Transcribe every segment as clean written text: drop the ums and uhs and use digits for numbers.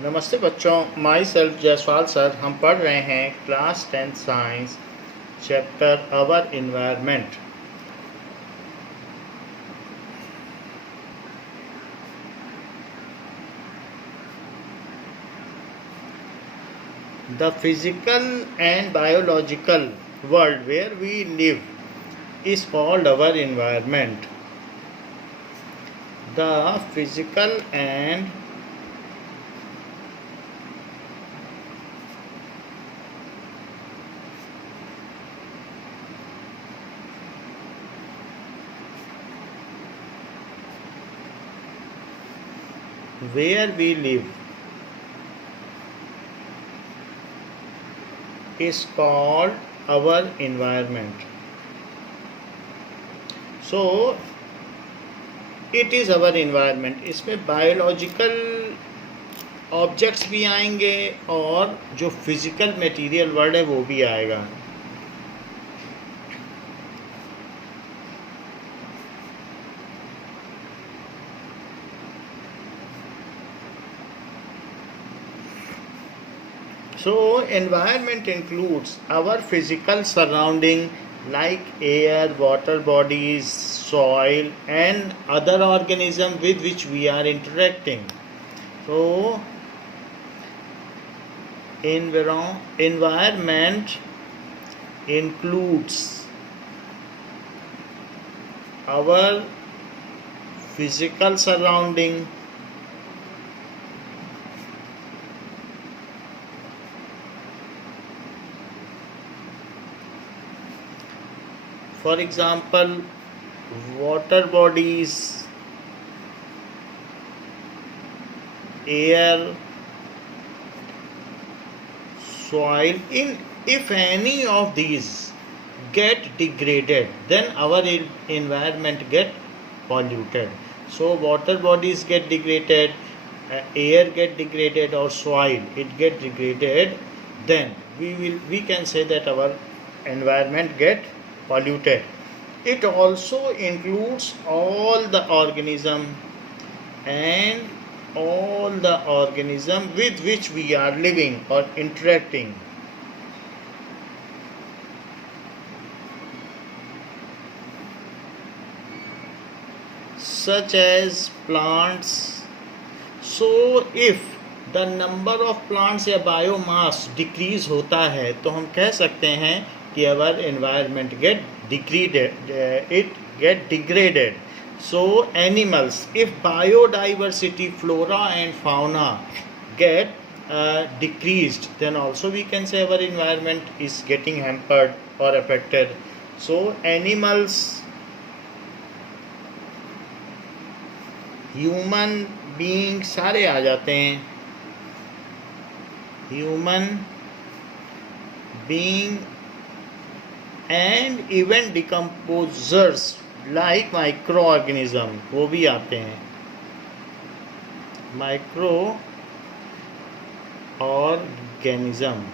नमस्ते बच्चों, my self Jaiswal sir. हम पढ़ रहे हैं class 10th science chapter our environment. The physical and biological world where we live is called our environment. The physical and where we live is called our environment. So it is our environment. इसमें biological objects भी आएंगे और जो physical material world है वो भी आएगा। So environment includes our physical surrounding like air, water bodies, soil and other organisms with which we are interacting. So environment includes our physical surrounding, for example water bodies, air, soil. If any of these get degraded, then our environment get polluted. So water bodies get degraded, air get degraded, or soil it get degraded, then we can say that our environment get polluted. It also includes all the organism and all the organism with which we are living or interacting. Such as plants. So if the number of plants या biomass decrease होता है तो हम कह सकते हैं कि our environment get degraded. So animals, if biodiversity, flora and fauna get decreased, then also we can say our environment is getting hampered or affected. So animals, human being सारे आ जाते हैं। Human being and even decomposers like micro organism वो भी आते हैं। Micro organism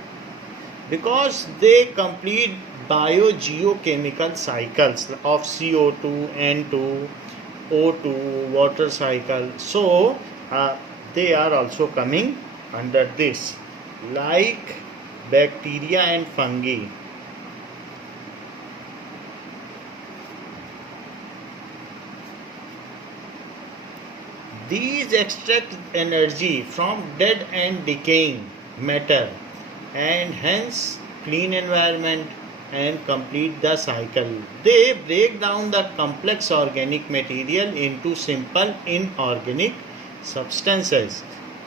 because they complete biogeochemical cycles of CO2, N2, O2, water cycle. So they are also coming under this, like bacteria and fungi. These extract energy from dead and decaying matter and hence clean environment and complete the cycle. They break down the complex organic material into simple inorganic substances.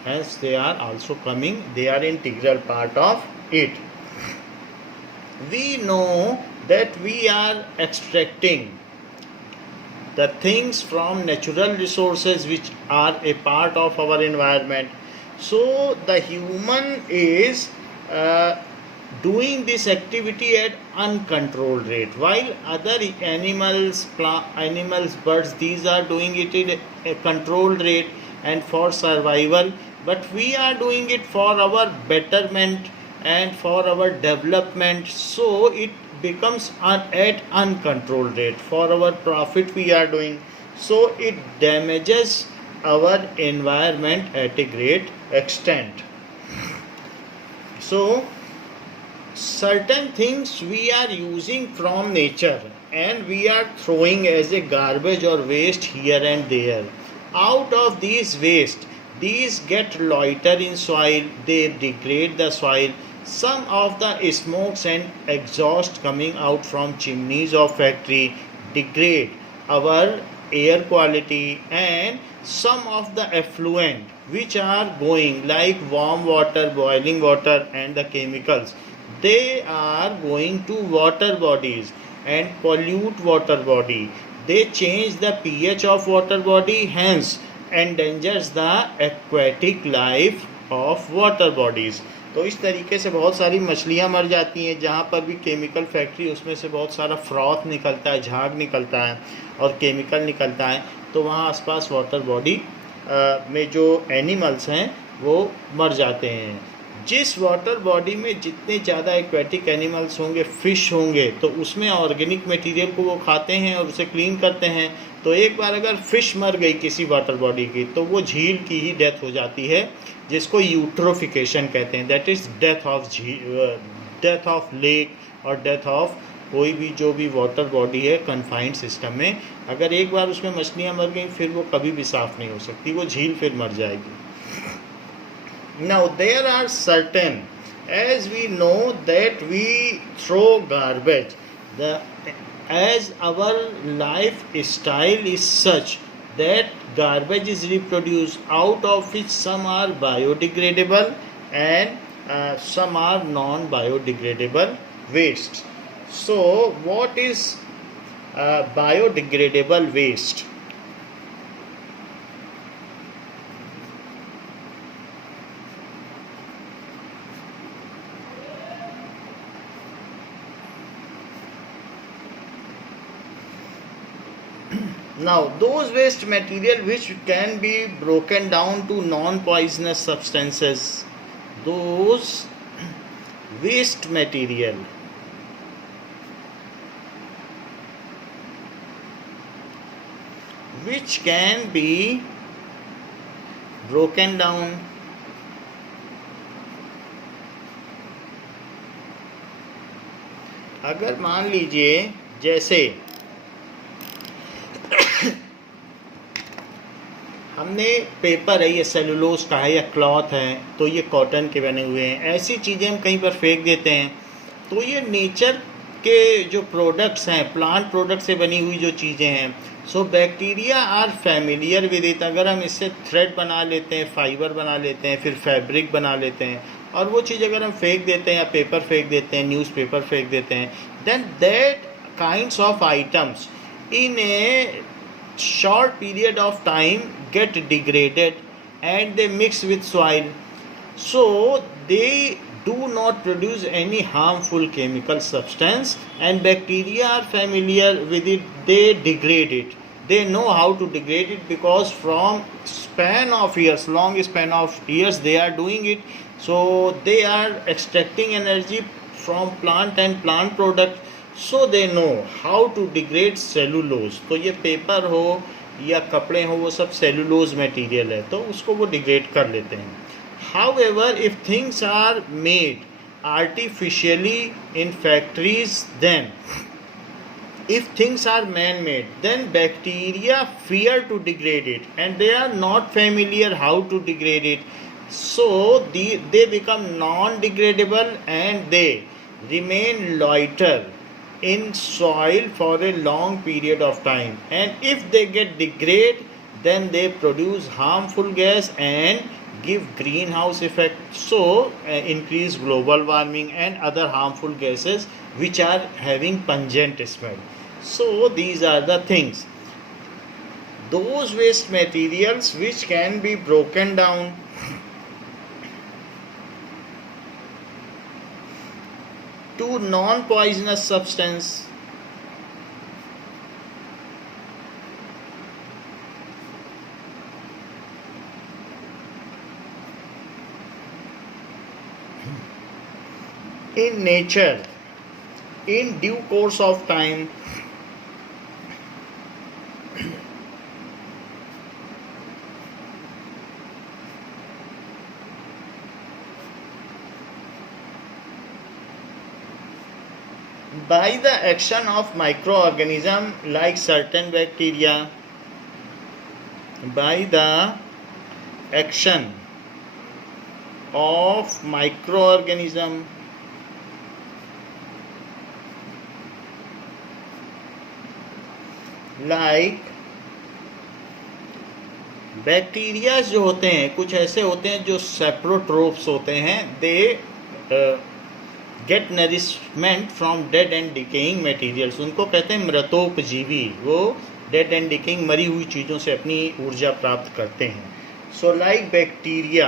Hence they are also coming, they are integral part of it. We know that we are extracting the things from natural resources which are a part of our environment. So the human is doing this activity at uncontrolled rate, while other animals, birds, these are doing it in a controlled rate and for survival. But we are doing it for our betterment and for our development. So it becomes at uncontrolled rate. For our profit we are doing. So it damages our environment at a great extent. So certain things we are using from nature and we are throwing as a garbage or waste here and there. Out of these waste, these get loiter in soil, they degrade the soil. Some of the smokes and exhaust coming out from chimneys of factory degrade our air quality, and some of the effluent which are going like warm water, boiling water, and the chemicals, they are going to water bodies and pollute water body. They change the pH of water body, hence endangers the aquatic life of water bodies. तो इस तरीके से बहुत सारी मछलियाँ मर जाती हैं जहाँ पर भी केमिकल फैक्ट्री, उसमें से बहुत सारा फ्रॉथ निकलता है, झाग निकलता है और केमिकल निकलता है, तो वहाँ आसपास वाटर बॉडी में जो एनिमल्स हैं वो मर जाते हैं. जिस वाटर बॉडी में जितने ज़्यादा एक्वेटिक एनिमल्स होंगे, फिश होंगे, तो उसमें ऑर्गेनिक मटेरियल को वो खाते हैं और उसे क्लीन करते हैं. तो एक बार अगर फिश मर गई किसी वाटर बॉडी की, तो वो झील की ही डेथ हो जाती है, जिसको यूट्रोफिकेशन कहते हैं. That is death of death of lake और डेथ ऑफ कोई भी जो भी वाटर बॉडी है कन्फाइंड सिस्टम में. अगर एक बार उसमें मछलियाँ मर गई, फिर वो कभी भी साफ़ नहीं हो सकती, वो झील फिर मर जाएगी. Now there are certain, as we know that we throw garbage, as our lifestyle is such that garbage is reproduced, out of which some are biodegradable and some are non-biodegradable waste. So what is biodegradable waste? Now, those waste material which can be broken down to non-poisonous substances, those waste material which can be broken down अगर मान लीजिए जैसे हमने paper है, ये cellulose का है या क्लॉथ है, तो ये कॉटन के बने हुए हैं, ऐसी चीज़ें हम कहीं पर फेंक देते हैं, तो ये नेचर के जो प्रोडक्ट्स हैं, प्लांट प्रोडक्ट से बनी हुई जो चीज़ें हैं, so bacteria are familiar with it. अगर हम इससे थ्रेड बना लेते हैं, फाइबर बना लेते हैं, फिर फैब्रिक बना लेते हैं, और वो चीज़ अगर हम फेंक देते हैं या पेपर फेंक देते हैं, न्यूज़पेपर फेंक देते हैं, then that kinds of items in a short period of time get degraded and they mix with soil, so they do not produce any harmful chemical substance, and bacteria are familiar with it, they degrade it, they know how to degrade it, because from span of years, long span of years they are doing it. So they are extracting energy from plant and plant product, so they know how to degrade cellulose. तो ये paper हो या कपड़े हो, वो सब cellulose material है, तो उसको वो डिग्रेड कर लेते हैं. However, if things are made artificially in factories, then if things are man-made, then bacteria fear to degrade it and they are not familiar how to degrade it, so they become non-degradable and they remain loiter in soil for a long period of time, and if they get degrade, then they produce harmful gas and give greenhouse effect, so increase global warming and other harmful gases which are having pungent smell. So these are the things, those waste materials which can be broken down to non-poisonous substance. In nature, in due course of time, by the action of microorganism like certain bacteria, by the action of microorganism like bacteria जो होते हैं, कुछ ऐसे होते हैं जो सेप्रोट्रोप्स होते हैं, they get nourishment from dead and decaying materials, उनको कहते हैं मृतोपजीवी, वो डेड एंड डिकेइंग मरी हुई चीज़ों से अपनी ऊर्जा प्राप्त करते हैं. So like bacteria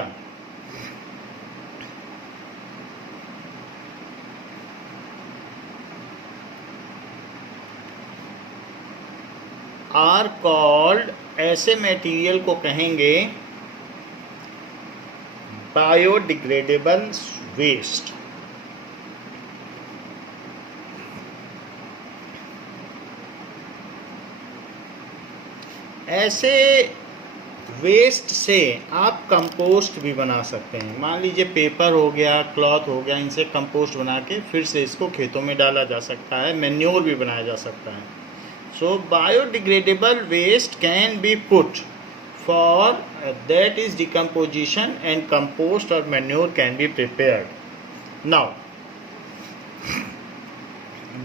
are called, ऐसे मटेरियल को कहेंगे बायोडिग्रेडेबल वेस्ट. ऐसे वेस्ट से आप कंपोस्ट भी बना सकते हैं. मान लीजिए पेपर हो गया, क्लॉथ हो गया, इनसे कंपोस्ट बना के फिर से इसको खेतों में डाला जा सकता है, मैन्योर भी बनाया जा सकता है. So biodegradable waste can be put for that is decomposition and compost or manure can be prepared. Now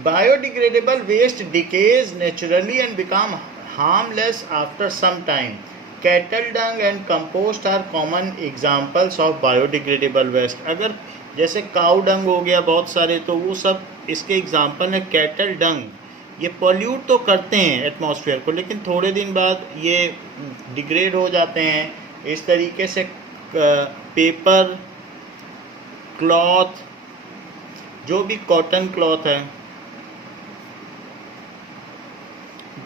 biodegradable waste decays naturally and become harmless after some time. Cattle dung and compost are common examples of biodegradable waste. अगर जैसे cow dung हो गया बहुत सारे, तो वो सब इसके एग्जाम्पल है. कैटल डंग ये पॉल्यूट तो करते हैं एटमॉस्फेयर को, लेकिन थोड़े दिन बाद ये डिग्रेड हो जाते हैं. इस तरीके से पेपर, क्लॉथ, जो भी कॉटन क्लॉथ है,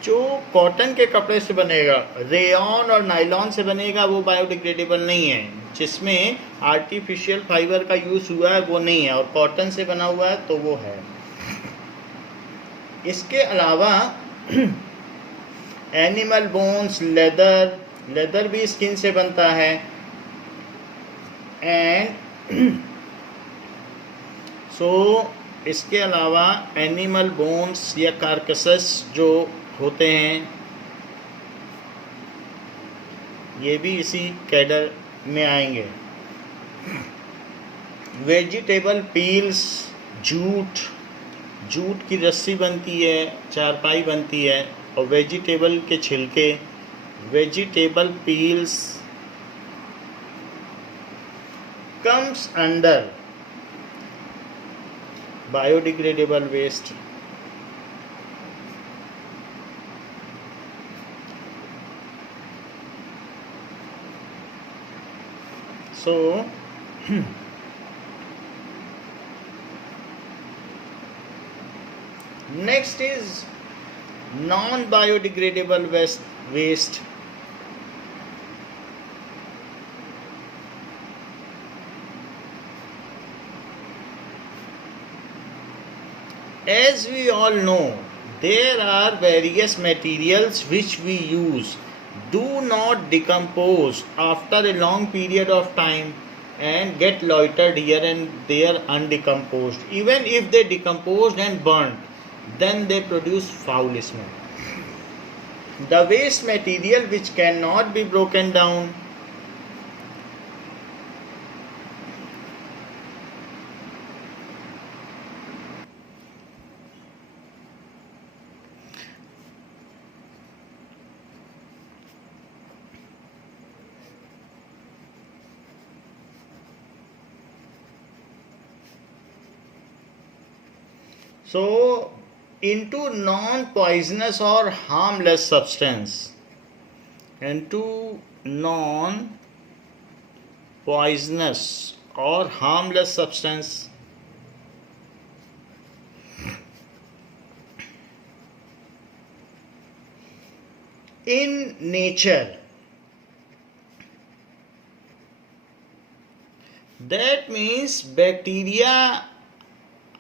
जो कॉटन के कपड़े से बनेगा, रेयॉन और नायलॉन से बनेगा, वो बायोडिग्रेडेबल नहीं है. जिसमें आर्टिफिशियल फाइबर का यूज़ हुआ है वो नहीं है, और कॉटन से बना हुआ है तो वो है. इसके अलावा एनिमल बोन्स, लेदर भी स्किन से बनता है. एंड सो इसके अलावा एनिमल बोन्स या कार्कसेस जो होते हैं, ये भी इसी कैडर में आएंगे. वेजिटेबल पील्स, जूट की रस्सी बनती है, चारपाई बनती है, और वेजिटेबल के छिलके, vegetable peels comes under biodegradable waste. So next is non-biodegradable waste. As we all know, there are various materials which we use do not decompose after a long period of time and get loitered here and there undecomposed. Even if they decomposed and burnt, then they produce foul smell. The waste material which cannot be broken down, so into non-poisonous or harmless substance, into non-poisonous or harmless substance. In nature, that means bacteria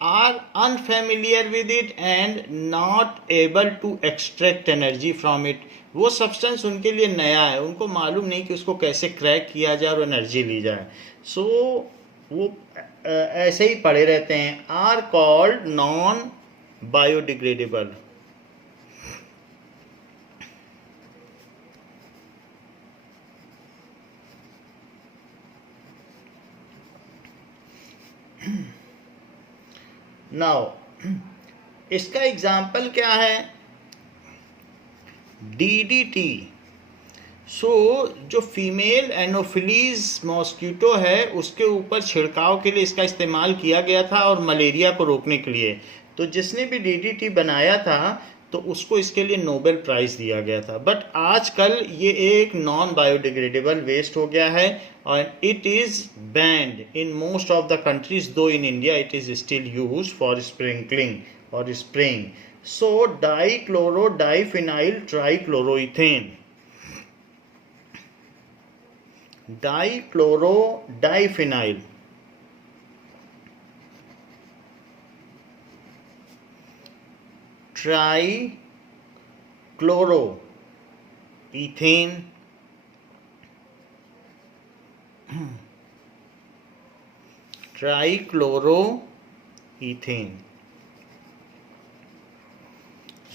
are unfamiliar with it and not able to extract energy from it. वो substance उनके लिए नया है, उनको मालूम नहीं कि उसको कैसे क्रैक किया जाए और एनर्जी ली जाए. सो वो ऐसे ही पड़े रहते हैं. Are called non biodegradable. Now इसका एग्जाम्पल क्या है? DDT। जो फीमेल एनोफिलीज मॉस्किटो है उसके ऊपर छिड़काव के लिए इसका इस्तेमाल किया गया था और मलेरिया को रोकने के लिए। तो जिसने भी DDT बनाया था तो उसको इसके लिए नोबेल प्राइज़ दिया गया था। बट आजकल ये एक नॉन बायोडिग्रेडेबल वेस्ट हो गया है और it is banned in most of the countries, though in India it is still use for sprinkling और spraying. So dichloro diphenyl trichloroethane, dichloro diphenyl trichloro ethane, trichloro ethane.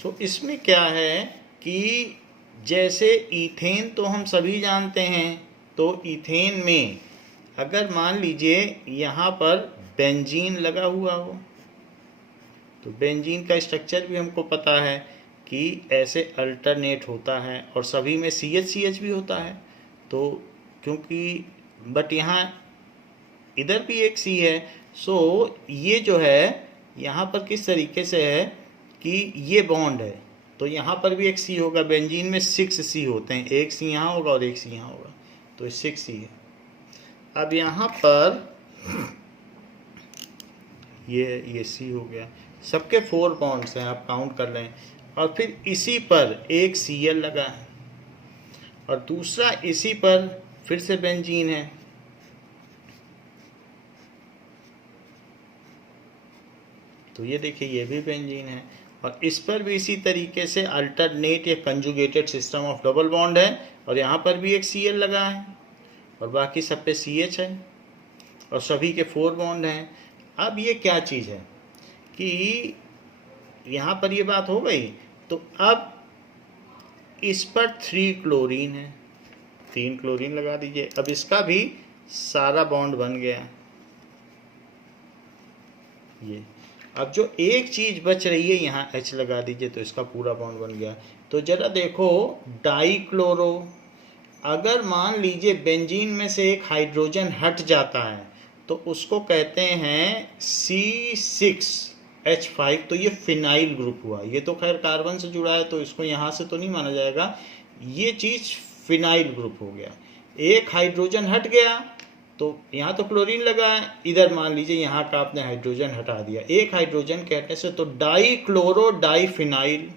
सो इसमें क्या है कि जैसे इथेन तो हम सभी जानते हैं, तो इथेन में अगर मान लीजिए यहाँ पर बेंजीन लगा हुआ हो तो बेंजीन का स्ट्रक्चर भी हमको पता है कि ऐसे अल्टरनेट होता है और सभी में CH भी होता है। तो क्योंकि बट यहाँ इधर भी एक C है, सो ये जो है यहाँ पर किस तरीके से है कि ये बॉन्ड है तो यहाँ पर भी एक C होगा। बेंजीन में 6 C होते हैं, एक C यहाँ होगा और एक C यहाँ होगा, तो 6 C है। अब यहाँ पर ये C हो गया, सबके 4 बॉन्ड्स हैं, आप काउंट कर लें। और फिर इसी पर एक Cl लगा है और दूसरा इसी पर फिर से बेंजीन है। तो ये देखिए ये भी बेंजीन है और इस पर भी इसी तरीके से अल्टरनेट या conjugated system of double bond है और यहाँ पर भी एक Cl लगा है और बाकी सब पे CH है और सभी के 4 बॉन्ड हैं। अब ये क्या चीज़ है कि यहाँ पर ये बात हो गई, तो अब इस पर 3 क्लोरीन है, 3 क्लोरीन लगा दीजिए। अब इसका भी सारा बॉन्ड बन गया ये। अब जो एक चीज़ बच रही है यहाँ H लगा दीजिए तो इसका पूरा बॉन्ड बन गया। तो जरा देखो डाईक्लोरो, अगर मान लीजिए बेंजीन में से एक हाइड्रोजन हट जाता है तो उसको कहते हैं C6H5, तो ये फिनाइल ग्रुप हुआ। ये तो खैर कार्बन से जुड़ा है तो इसको यहाँ से तो नहीं माना जाएगा, ये चीज़ फिनाइल ग्रुप हो गया। एक हाइड्रोजन हट गया तो यहाँ तो क्लोरीन लगा है, इधर मान लीजिए यहाँ का आपने हाइड्रोजन हटा दिया, एक हाइड्रोजन के हटने से, तो डाईक्लोरो डाईफिनाइल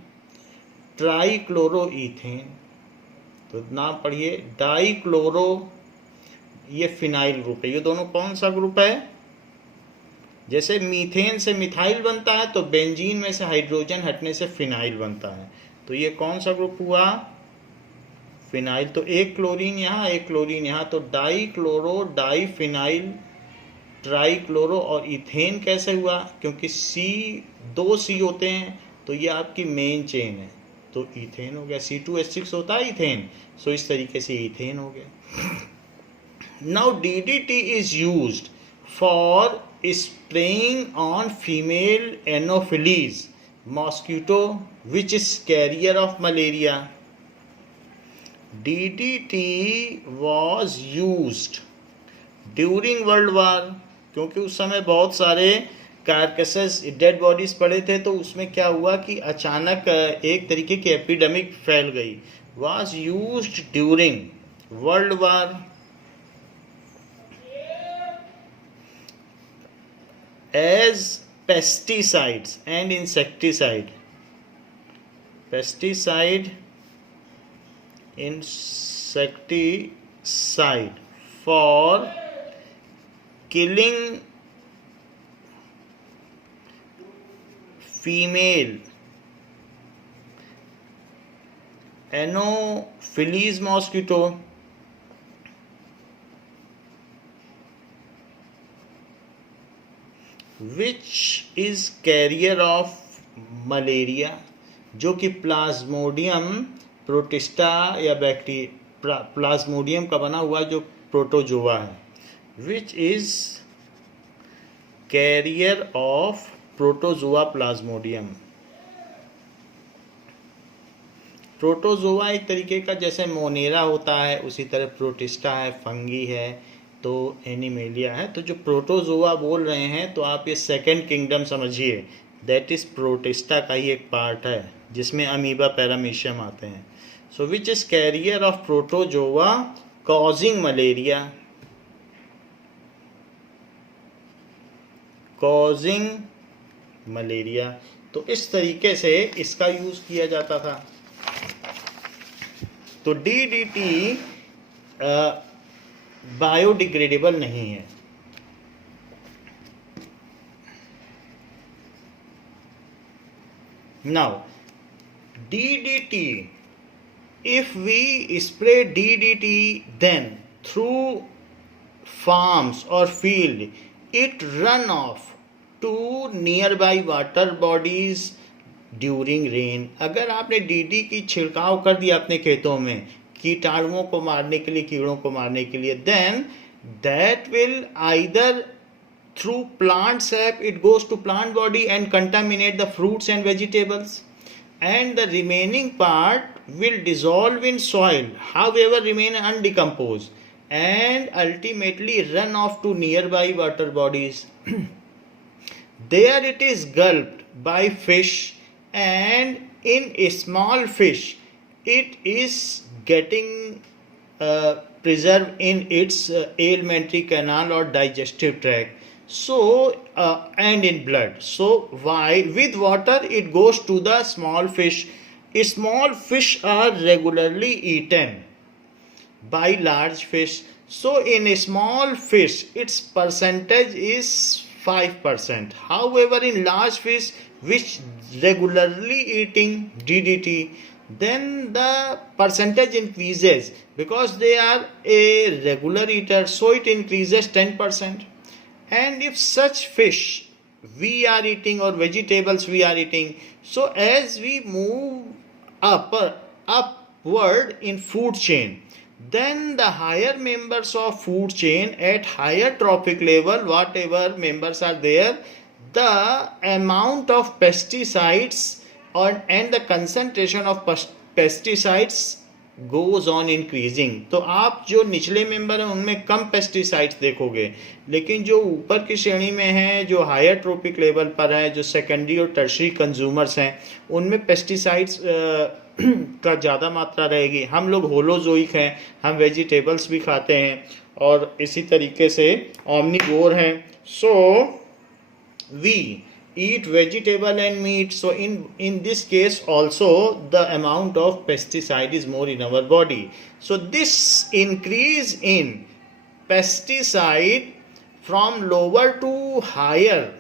ट्राईक्लोरो इथेन। तो नाम पढ़िए डाईक्लोरो, ये फिनाइल ग्रुप है। ये दोनों कौन सा ग्रुप है? जैसे मीथेन से मिथाइल बनता है तो बेंजीन में से हाइड्रोजन हटने से फिनाइल बनता है। तो ये कौन सा ग्रुप हुआ? फिनाइल। तो एक क्लोरीन यहाँ एक क्लोरीन यहाँ, तो डाईक्लोरो डाईफिनाइल ट्राईक्लोरो। और इथेन कैसे हुआ? क्योंकि दो C होते हैं तो ये आपकी मेन चेन है, तो इथेन हो गया। C2H6 होता है इथेन, सो इस तरीके से इथेन हो गया। Now DDT is used for spraying on female Anopheles mosquito which is carrier of malaria. DDT was used during World War, क्योंकि उस समय बहुत सारे कार्कसेस डेड बॉडीज पड़े थे, तो उसमें क्या हुआ कि अचानक एक तरीके की एपिडेमिक फैल गई। was used during World War as pesticides and insecticide. Pesticide, insecticide for killing female Anopheles mosquito which is carrier of malaria, जो कि प्लाज्मोडियम प्रोटिस्टा या प्लाज्मोडियम का बना हुआ जो प्रोटोजोआ है, विच is carrier of protozoa Plasmodium. Protozoa एक तरीके का जैसे मोनेरा होता है, उसी तरह प्रोटिस्टा है, फंगी है, तो एनिमेलिया है। तो जो प्रोटोजोआ बोल रहे हैं तो आप ये सेकंड किंगडम समझिए, दैट इज प्रोटिस्टा का ही एक पार्ट है जिसमें अमीबा पैरामीशियम आते हैं। So which is carrier of protozoa causing malaria, causing malaria. तो इस तरीके से इसका यूज किया जाता था। तो डीडीटी बायोडिग्रेडेबल नहीं है। Now DDT, if we spray DDT then through farms or field, it run off to nearby water bodies during rain। अगर आपने DDT की छिड़काव कर दिया अपने खेतों में कीटाणुओं को मारने के लिए, कीड़ों को मारने के लिए, then that will either through plant sap it goes to plant body and contaminate the fruits and vegetables, and the remaining part will dissolve in soil, however remain undecomposed, and ultimately run off to nearby water bodies. There it is gulped by fish, and in a small fish it is getting preserved in its alimentary canal or digestive tract. So and in blood. So why with water it goes to the small fish. Small fish are regularly eaten by large fish. So in a small fish its percentage is 5%. However in large fish which regularly eating DDT, then the percentage increases because they are a regular eater, so it increases 10%. And if such fish we are eating or vegetables we are eating, so as we move upward in food chain, then the higher members of food chain at higher trophic level, whatever members are there, the amount of pesticides and the concentration of pesticides goes on increasing। तो आप जो निचले member हैं उनमें कम pesticides देखोगे, लेकिन जो ऊपर की श्रेणी में हैं, जो हायर ट्रोपिक लेवल पर है, जो सेकेंडरी और टर्शरी कंज्यूमर्स हैं, उनमें पेस्टिसाइड्स का ज़्यादा मात्रा रहेगी। हम लोग होलोजोइक हैं, हम वेजिटेबल्स भी खाते हैं और इसी तरीके से ओमनिवोर हैं। So we eat vegetable and meat, so in this case also the amount of pesticide is more in our body. So this increase in pesticide from lower to higher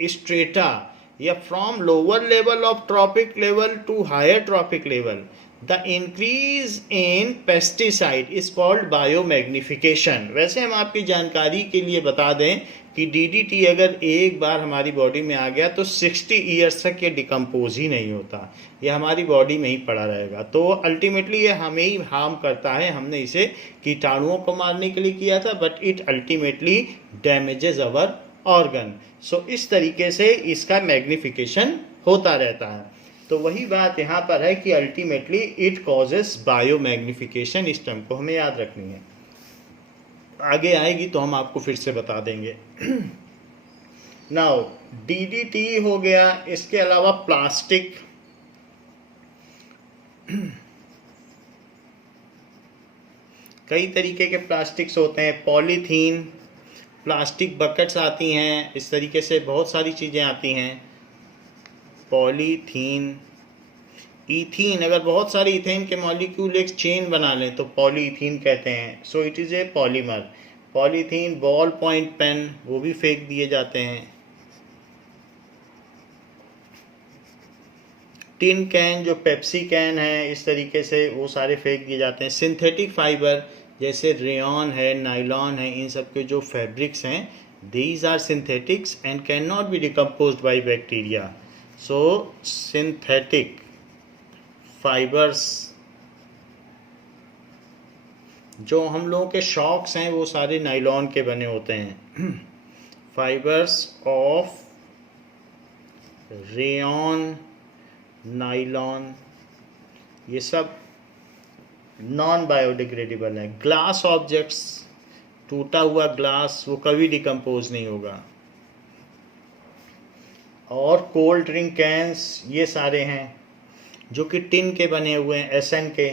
strata, या from lower level of trophic level to higher trophic level, the increase in pesticide is called biomagnification। वैसे हम आपकी जानकारी के लिए बता दें कि DDT अगर एक बार हमारी बॉडी में आ गया तो 60 ईयर्स तक ये डिकम्पोज ही नहीं होता, ये हमारी बॉडी में ही पड़ा रहेगा। तो अल्टीमेटली ये हमें ही हार्म करता है। हमने इसे कीटाणुओं को मारने के लिए किया था, but it ultimately damages our organ. So इस तरीके से इसका मैग्निफिकेशन होता रहता है। तो वही बात यहाँ पर है कि ultimately it causes bio magnification. इस टर्म को हमें याद रखनी है, आगे आएगी तो हम आपको फिर से बता देंगे। नाउ DDT हो गया, इसके अलावा प्लास्टिक, कई तरीके के प्लास्टिक्स होते हैं। पॉलीथीन, प्लास्टिक बकेट्स आती हैं, इस तरीके से बहुत सारी चीज़ें आती हैं। पॉलीथीन, ईथीन, अगर बहुत सारे इथेन के मॉलिक्यूल एक चेन बना लें तो पॉलीथीन कहते हैं। So it is a polymer. Polythene, ball point pen, वो भी फेंक दिए जाते हैं। टिन कैन, जो पेप्सी कैन है, इस तरीके से वो सारे फेंक दिए जाते हैं। सिंथेटिक फाइबर जैसे रेयॉन है, नाइलॉन है, इन सब के जो फैब्रिक्स हैं, these are synthetics and cannot be decomposed by bacteria. So synthetic fibres, जो हम लोगों के शॉक्स हैं वो सारे नाइलॉन के बने होते हैं। फाइबर्स ऑफ रेयॉन, नाइलॉन, ये सब नॉन बायोडिग्रेडेबल है। ग्लास ऑब्जेक्ट्स, टूटा हुआ ग्लास वो कभी डिकम्पोज नहीं होगा। और कोल्ड ड्रिंक कैंस ये सारे हैं जो कि टिन के बने हुए हैं, एसएन के।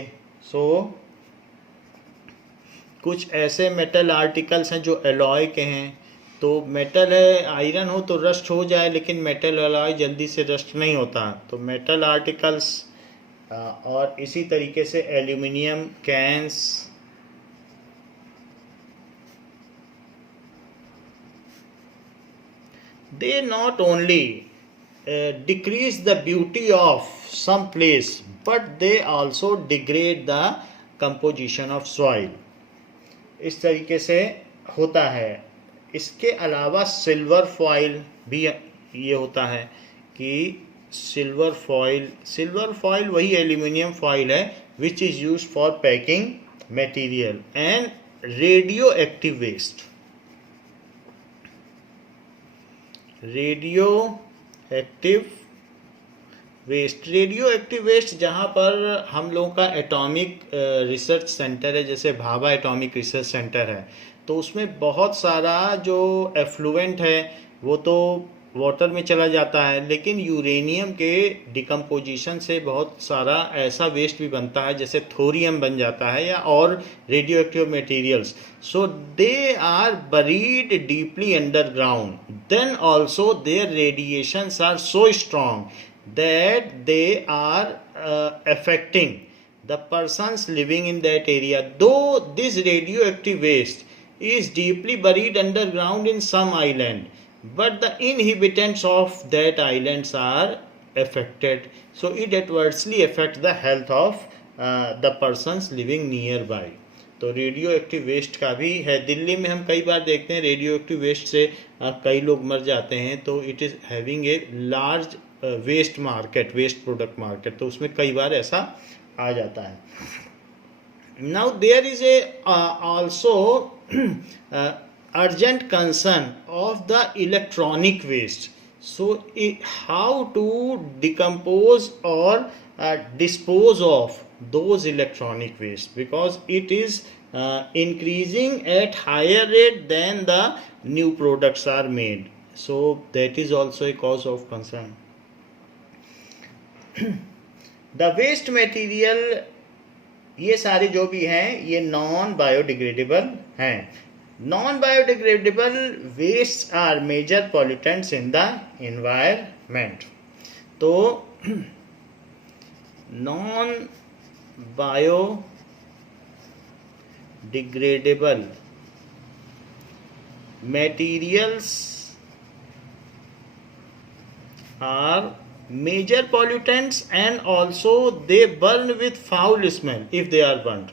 सो कुछ ऐसे मेटल आर्टिकल्स हैं जो एलॉय के हैं। तो मेटल है, आयरन हो तो रस्ट हो जाए, लेकिन मेटल एलॉय जल्दी से रस्ट नहीं होता। तो मेटल आर्टिकल्स और इसी तरीके से aluminium cans, they not only decrease the beauty of some place, but they also degrade the composition of soil. इस तरीके से होता है। इसके अलावा सिल्वर फॉइल भी ये होता है कि सिल्वर फॉइल वही एल्यूमिनियम फॉइल है which is use for packing material. And radioactive waste, radioactive waste जहाँ पर हम लोगों का एटॉमिक रिसर्च सेंटर है, जैसे भाभा एटॉमिक रिसर्च सेंटर है, तो उसमें बहुत सारा जो एफ्लुएंट है वो तो वाटर में चला जाता है, लेकिन यूरेनियम के डिकम्पोजिशन से बहुत सारा ऐसा वेस्ट भी बनता है, जैसे थोरियम बन जाता है या और radioactive materials. So they are buried deeply underground, then also their radiations are so strong that they are affecting the persons living in that area. Though this radioactive waste is deeply buried underground in some island, but the inhabitants of that islands are affected. So it adversely affects the health of the persons living nearby. तो radio active waste का भी है। दिल्ली में हम कई बार देखते हैं radio active waste से कई लोग मर जाते हैं। तो it is having a large waste market, waste product market, तो उसमें कई बार ऐसा आ जाता है। Now there is a also urgent concern of the electronic waste. So how to decompose और dispose of those electronic waste, because it is increasing at higher rate than the new products are made. So that is also a cause of concern. The waste material, ये सारे जो भी हैं ये non biodegradable हैं। Non biodegradable waste are major pollutants in the environment. तो non biodegradable materials are major pollutants, and also they burn with foul smell if they are burned.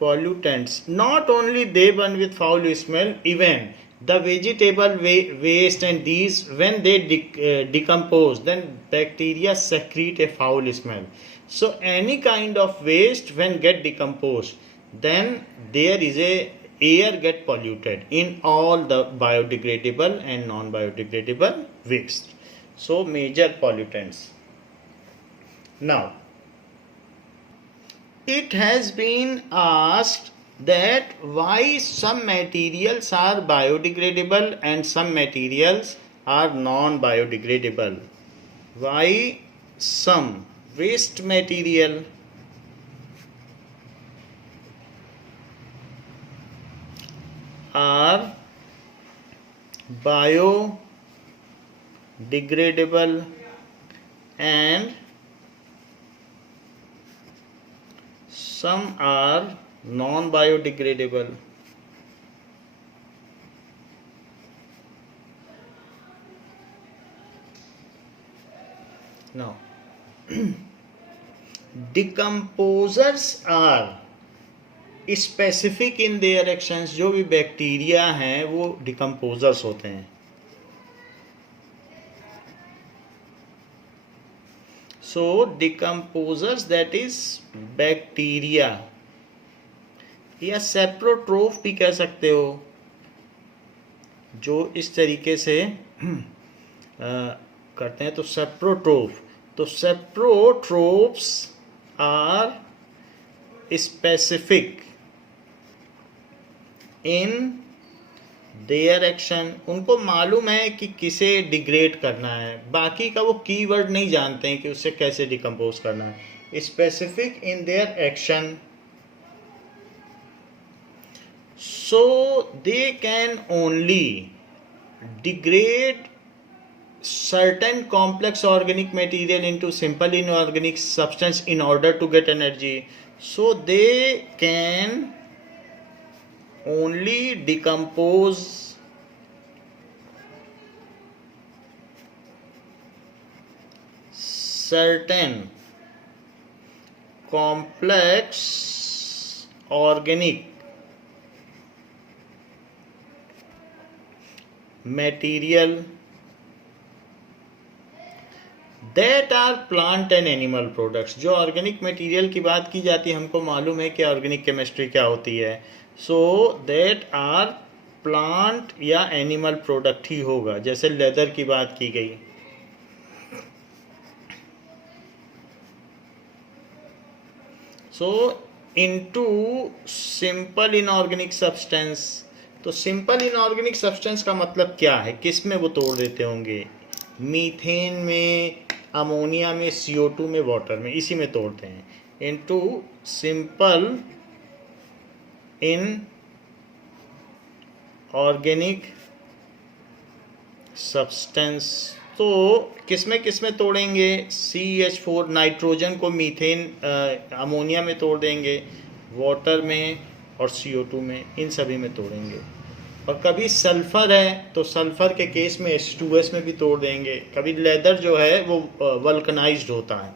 Pollutants, not only they burn with foul smell, even the vegetable waste and these, when they decompose, then bacteria secrete a foul smell. So any kind of waste when get decomposed, then there is a air get polluted in all the biodegradable and non-biodegradable waste. So major pollutants. Now it has been asked that why some materials are biodegradable and some materials are non-biodegradable. Why some waste material are biodegradable and some are non-biodegradable. Now decomposers are specific in their actions. जो भी bacteria हैं वो decomposers होते हैं। सो decomposers that is bacteria या सेप्रोट्रोफ भी कह सकते हो, जो इस तरीके से करते हैं। तो सेप्रोट्रोफ, तो saprotrophs are specific in their action, उनको मालूम है कि किसे डिग्रेड करना है, बाकी का वो कीवर्ड नहीं जानते हैं कि उससे कैसे डिकम्पोज करना है। Specific in their action, so they can only degrade certain complex organic material into simple inorganic substance in order to get energy. So they can only decompose certain complex organic material that are plant and animal products. जो organic material की बात की जाती है, हमको मालूम है कि ऑर्गेनिक केमिस्ट्री क्या होती है। सो दैट आर प्लांट या एनिमल प्रोडक्ट ही होगा। जैसे लेदर की बात की गई, सो इनटू सिंपल इनऑर्गेनिक सब्सटेंस। तो सिंपल इनऑर्गेनिक सब्सटेंस का मतलब क्या है, किस में वो तोड़ देते होंगे? मीथेन में, अमोनिया में, CO2 में, वाटर में, इसी में तोड़ते हैं। Into simple in organic substance. तो किस में तोड़ेंगे? CH4 नाइट्रोजन को मीथेन अमोनिया में तोड़ देंगे, वाटर में और CO2 में, इन सभी में तोड़ेंगे। और कभी सल्फ़र है तो सल्फ़र के केस में H2S में भी तोड़ देंगे। कभी लेदर जो है वो वल्कनाइज्ड होता है,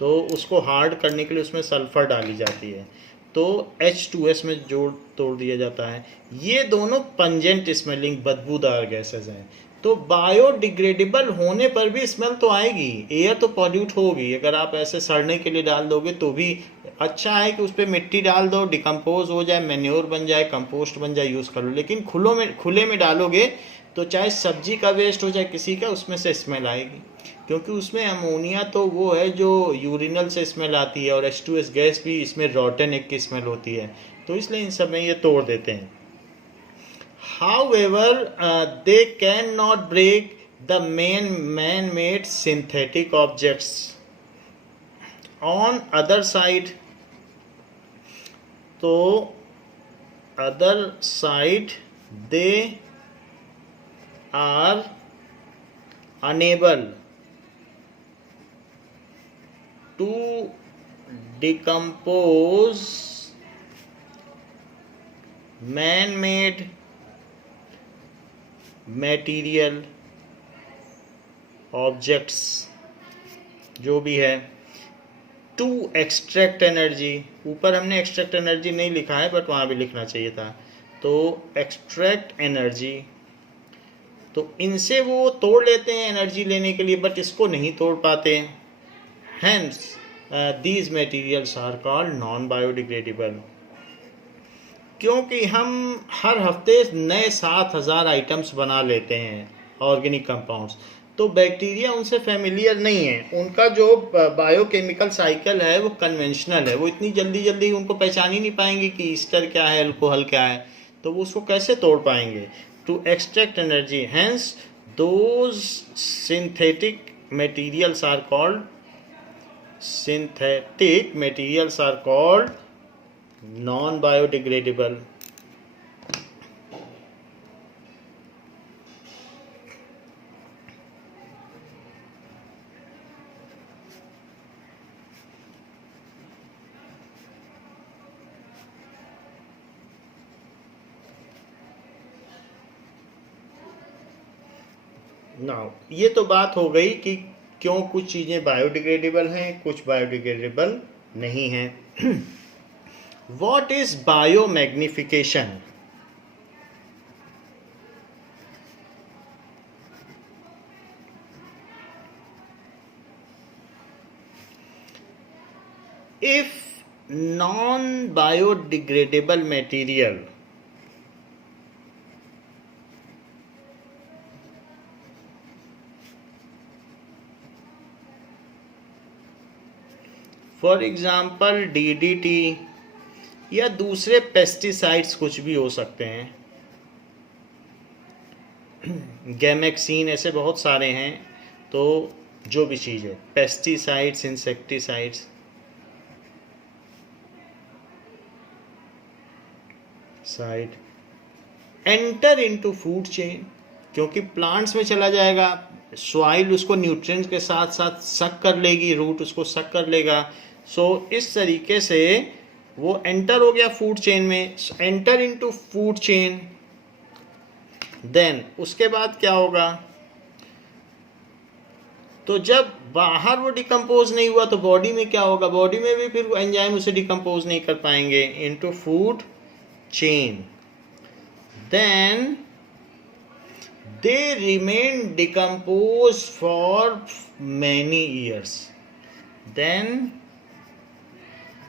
तो उसको हार्ड करने के लिए उसमें सल्फ़र डाली जाती है, तो H2S में जोड़ तोड़ दिया जाता है। ये दोनों पंजेंट स्मेलिंग बदबूदार गैसेज हैं। तो बायोडिग्रेडेबल होने पर भी स्मेल तो आएगी, एयर तो पॉल्यूट होगी। अगर आप ऐसे सड़ने के लिए डाल दोगे तो भी अच्छा है कि उस पर मिट्टी डाल दो, डिकम्पोज हो जाए, मैन्योर बन जाए, कंपोस्ट बन जाए, यूज़ कर लो। लेकिन खुले में डालोगे तो चाहे सब्जी का वेस्ट हो जाए किसी का, उसमें से स्मेल आएगी, क्योंकि उसमें अमोनिया तो वो है जो यूरिनल से स्मेल आती है, और H2S गैस भी इसमें रॉटन एग की स्मेल होती है। तो इसलिए इन सब में ये तोड़ देते हैं। However, they cannot break the main man-made synthetic objects. On other side, तो other side they are unable to decompose man-made material objects जो भी है, टू एक्सट्रैक्ट एनर्जी। ऊपर हमने एक्सट्रैक्ट एनर्जी नहीं लिखा है, बट वहाँ भी लिखना चाहिए था। तो एक्सट्रैक्ट एनर्जी, तो इनसे वो तोड़ लेते हैं एनर्जी लेने के लिए, बट इसको नहीं तोड़ पाते। Hence these materials are called non biodegradable. क्योंकि हम हर हफ्ते नए 7000 आइटम्स बना लेते हैं ऑर्गेनिक कंपाउंड्स, तो बैक्टीरिया उनसे फेमिलियर नहीं है। उनका जो बायोकेमिकल साइकिल है वो कन्वेंशनल है, वो इतनी जल्दी उनको पहचान ही नहीं पाएंगे कि ईस्टर क्या है, अल्कोहल क्या है, तो वो उसको कैसे तोड़ पाएंगे? To extract energy, hence those synthetic materials are called non biodegradable. Now ये तो बात हो गई कि क्यों कुछ चीज़ें बायोडिग्रेडेबल हैं, कुछ बायोडिग्रेडेबल नहीं हैं। What is biomagnification? if non-biodegradable material for example DDT या दूसरे पेस्टिसाइड्स कुछ भी हो सकते हैं, गैमेक्सीन, ऐसे बहुत सारे हैं। तो जो भी चीज़ है, pesticides, insecticides, side enter into food chain, क्योंकि प्लांट्स में चला जाएगा, सॉइल उसको न्यूट्रिएंट्स के साथ साथ सक कर लेगी, रूट उसको सक कर लेगा। सो इस तरीके से वो एंटर हो गया फूड चेन में, enter into food chain. Then उसके बाद क्या होगा, तो जब बाहर वो डिकम्पोज नहीं हुआ तो बॉडी में क्या होगा, बॉडी में भी फिर एंजाइम उसे डिकम्पोज नहीं कर पाएंगे, into food chain. Then they remain decomposed for many years. Then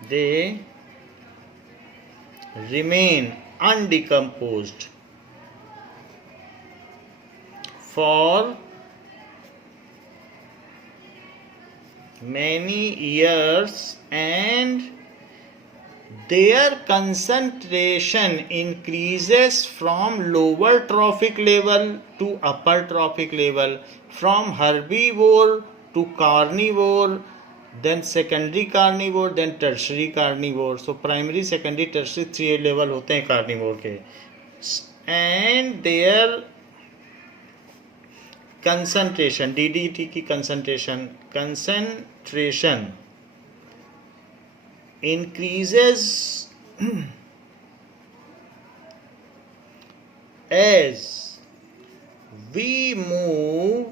they remain undecomposed for many years, and their concentration increases from lower trophic level to upper trophic level, from herbivore to carnivore, then secondary carnivore, then tertiary carnivore. So primary, secondary, tertiary 3 level होते हैं carnivore के, and their concentration, DDT की concentration increases as we move,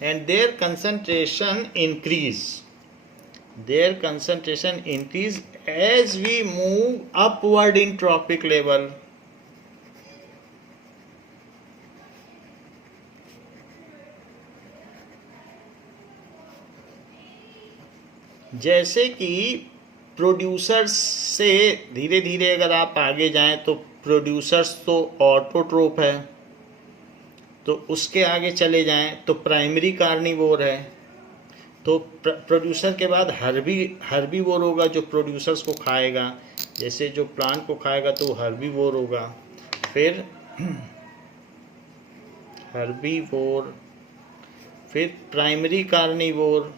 and their concentration increase as we move upward in trophic level. जैसे कि producers से धीरे धीरे अगर आप आगे जाएं तो प्रोड्यूसर्स तो ऑटोट्रोफ है, तो उसके आगे चले जाएं तो प्राइमरी कार्निवोर है, तो प्रोड्यूसर के बाद हर्बीवोर होगा जो प्रोड्यूसर्स को खाएगा, जैसे जो प्लांट को खाएगा तो वो हर्बीवोर होगा, फिर हर्बीवोर, फिर प्राइमरी कार्निवोर।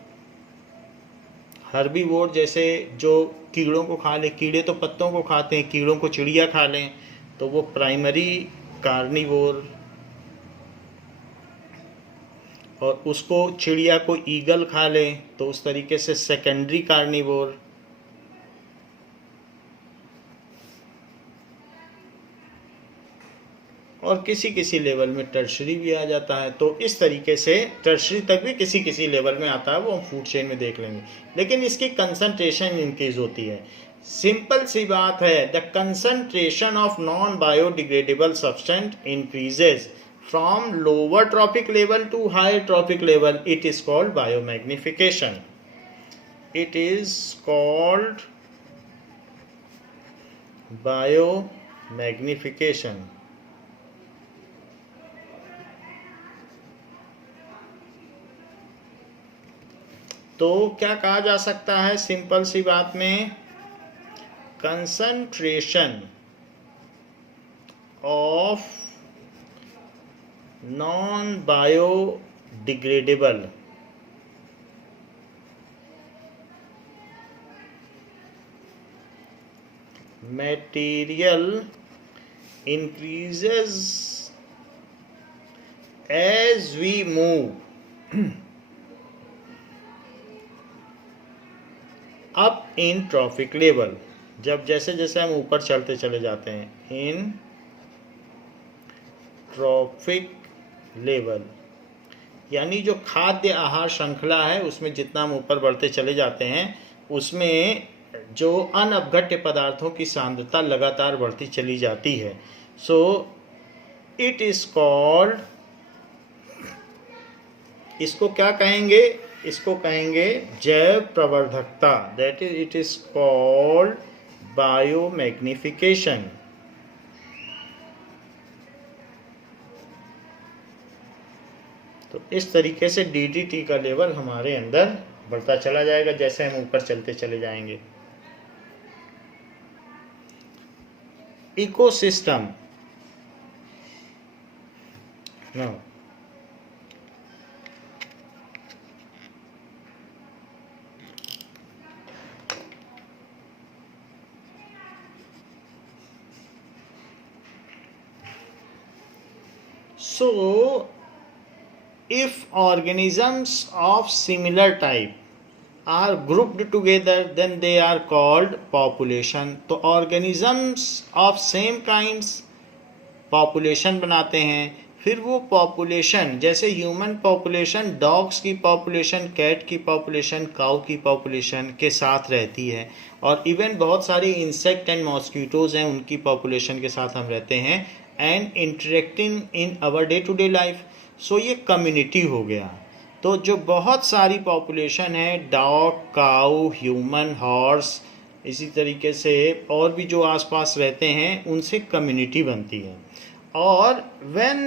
हर्बीवोर जैसे जो कीड़ों को खा ले, कीड़े तो पत्तों को खाते हैं, कीड़ों को चिड़िया खा लें तो वो प्राइमरी कार्निवोर, और उसको चिड़िया को ईगल खा ले तो उस तरीके से सेकेंडरी कार्निवोर। और किसी किसी लेवल में टर्शरी भी आ जाता है, तो इस तरीके से टर्शरी तक भी किसी किसी लेवल में आता है, वो हम फूड चेन में देख लेंगे, लेकिन इसकी कंसंट्रेशन इंक्रीज होती है। सिंपल सी बात है, the concentration of non biodegradable substance increases from lower trophic level to higher trophic level, it is called biomagnification. It is called biomagnification. तो क्या कहा जा सकता है सिंपल सी बात में, concentration of non biodegradable material increases as we move up in trophic level, जब जैसे जैसे हम ऊपर चलते चले जाते हैं इन ट्रॉफिक लेवल, यानी जो खाद्य आहार श्रृंखला है उसमें जितना हम ऊपर बढ़ते चले जाते हैं उसमें जो अनअपघट्य पदार्थों की सांद्रता लगातार बढ़ती चली जाती है। सो इट इज कॉल्ड, इसको क्या कहेंगे, इसको कहेंगे जैव प्रवर्धकता, that is it is called biomagnification. तो इस तरीके से डीडीटी का लेवल हमारे अंदर बढ़ता चला जाएगा जैसे हम ऊपर चलते चले जाएंगे। Ecosystem, now so if organisms of similar type are grouped together then they are called population। तो organisms of same kinds population बनाते हैं, फिर वो पॉपुलेशन जैसे ह्यूमन पॉपुलेशन डॉग्स की पॉपुलेशन, कैट की पॉपुलेशन, काऊ की पॉपुलेशन के साथ रहती है, और इवन बहुत सारी इंसेक्ट एंड मॉस्किटोज हैं उनकी पॉपुलेशन के साथ हम रहते हैं and interacting in our day to day life. So ये कम्युनिटी हो गया। तो जो बहुत सारी पॉपुलेशन है डॉग, काऊ, ह्यूमन, हॉर्स, इसी तरीके से और भी जो आसपास रहते हैं उनसे कम्युनिटी बनती है। और when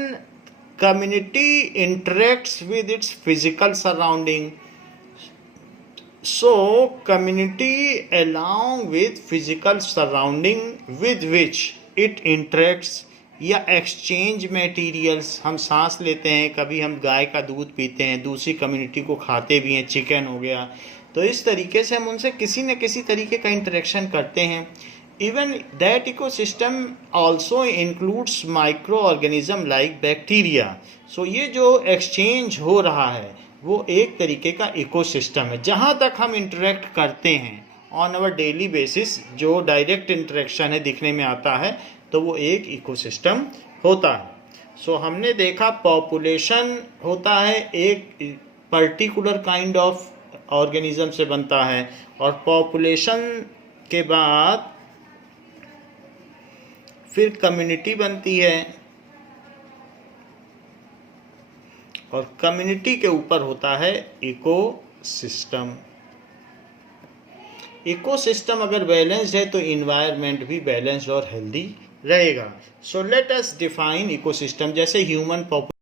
community interacts with its physical surrounding, so community along with physical surrounding with which it interacts या exchange materials, हम सांस लेते हैं, कभी हम गाय का दूध पीते हैं, दूसरी कम्युनिटी को खाते भी हैं, चिकन हो गया, तो इस तरीके से हम उनसे किसी न किसी तरीके का इंटरेक्शन करते हैं। Even that ecosystem also includes microorganism like bacteria। So ये जो exchange हो रहा है वो एक तरीके का इकोसिस्टम है जहाँ तक हम इंटरेक्ट करते हैं ऑन आवर डेली बेसिस, जो डायरेक्ट इंटरेक्शन है दिखने में आता है, तो वो एक इकोसिस्टम होता है। सो हमने देखा पॉपुलेशन होता है एक पर्टिकुलर काइंड ऑफ ऑर्गेनिज्म से बनता है, और पॉपुलेशन के बाद फिर कम्युनिटी बनती है, और कम्युनिटी के ऊपर होता है इकोसिस्टम। इकोसिस्टम अगर बैलेंस्ड है तो इन्वायरमेंट भी बैलेंस्ड और हेल्दी रहेगा। So let us define ecosystem. जैसे ह्यूमन